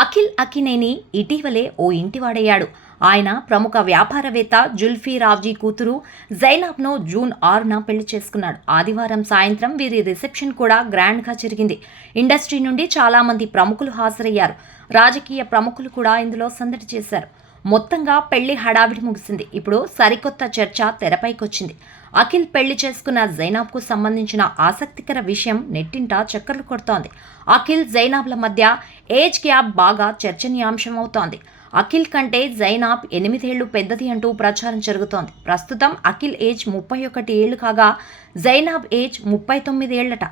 అఖిల్ అక్కినేని ఇటీవలే ఓ ఇంటివాడయ్యాడు. ఆయన ప్రముఖ వ్యాపారవేత్త జుల్ఫీ రావ్జీ కూతురు జైనాబ్ను జూన్ 6న పెళ్లి చేసుకున్నాడు. ఆదివారం సాయంత్రం వీరి రిసెప్షన్ కూడా గ్రాండ్గా జరిగింది. ఇండస్ట్రీ నుండి చాలా మంది ప్రముఖులు హాజరయ్యారు. రాజకీయ ప్రముఖులు కూడా ఇందులో సందడి చేశారు. మొత్తంగా పెళ్లి హడావిడి ముగిసింది. ఇప్పుడు సరికొత్త చర్చ తెరపైకొచ్చింది. అఖిల్ పెళ్లి చేసుకున్న జైనాబ్కు సంబంధించిన ఆసక్తికర విషయం నెట్టింట చక్కర్లు కొడుతోంది. అఖిల్ జైనాబ్ల మధ్య ఏజ్ గ్యాప్ బాగా చర్చనీయాంశం అవుతోంది. అఖిల్ కంటే జైనాబ్ 8 ఏళ్లు పెద్దది అంటూ ప్రచారం జరుగుతోంది. ప్రస్తుతం అఖిల్ ఏజ్ 31 ఏళ్లు కాగా జైనాబ్ ఏజ్ 39 ఏళ్లట.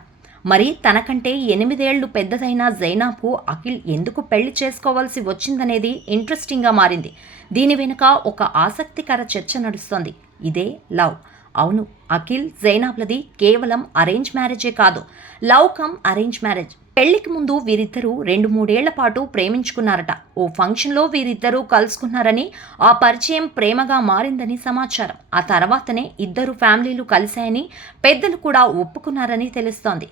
మరి తనకంటే 8 ఏళ్లు పెద్దదైన జైనాబ్కు అఖిల్ ఎందుకు పెళ్లి చేసుకోవాల్సి వచ్చిందనేది ఇంట్రెస్టింగ్గా మారింది. దీని వెనుక ఒక ఆసక్తికర చర్చ నడుస్తోంది. ఇదే లవ్. అవును, అఖిల్ జైనాబ్లది కేవలం అరేంజ్ మ్యారేజే కాదు, లవ్ కమ్ అరేంజ్ మ్యారేజ్. పెళ్లికి ముందు వీరిద్దరూ 2-3 ఏళ్ల పాటు ప్రేమించుకున్నారట. ఓ ఫంక్షన్లో వీరిద్దరూ కలుసుకున్నారని, ఆ పరిచయం ప్రేమగా మారిందని సమాచారం. ఆ తర్వాతనే ఇద్దరు ఫ్యామిలీలు కలిశాయని, పెద్దలు కూడా ఒప్పుకున్నారని తెలుస్తోంది.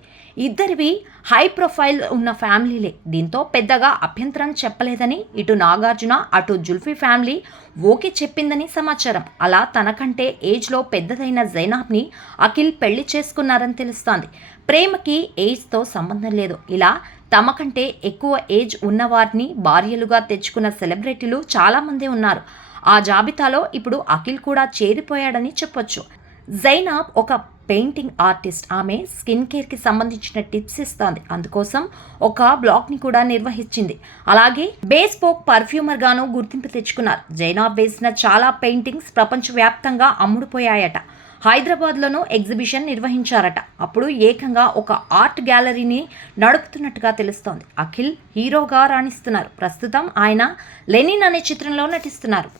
ఇద్దరివి హై ప్రొఫైల్ ఉన్న ఫ్యామిలీలే. దీంతో పెద్దగా అభ్యంతరం చెప్పలేదని ఇటు నాగార్జున అటు జుల్ఫీ ఫ్యామిలీ ఓకే చెప్పిందని సమాచారం. అలా తనకంటే ఏజ్లో పెద్దదైన జైనాబ్ని అఖిల్ పెళ్లి చేసుకున్నారని తెలుస్తోంది. ప్రేమకి ఏజ్తో సంబంధం లేదు. ఇలా తమకంటే ఎక్కువ ఏజ్ ఉన్నవారిని భార్యలుగా తెచ్చుకున్న సెలబ్రిటీలు చాలామంది ఉన్నారు. ఆ జాబితాలో ఇప్పుడు అఖిల్ కూడా చేరిపోయాడని చెప్పొచ్చు. జైనాబ్ ఒక పెయింటింగ్ ఆర్టిస్ట్. ఆమె స్కిన్ కేర్కి సంబంధించిన టిప్స్ ఇస్తోంది. అందుకోసం ఒక బ్లాగ్ని కూడా నిర్వహించింది. అలాగే బేస్పోక్ పర్ఫ్యూమర్ గాను గుర్తింపు తెచ్చుకున్నారు. జైనాబ్ వేసిన చాలా పెయింటింగ్స్ ప్రపంచవ్యాప్తంగా అమ్ముడుపోయాయట. హైదరాబాద్లోనూ ఎగ్జిబిషన్ నిర్వహించారట. అప్పుడు ఏకంగా ఒక ఆర్ట్ గ్యాలరీని నడుపుతున్నట్టుగా తెలుస్తోంది. అఖిల్ హీరోగా రాణిస్తున్నారు. ప్రస్తుతం ఆయన లెనిన్ అనే చిత్రంలో నటిస్తున్నారు.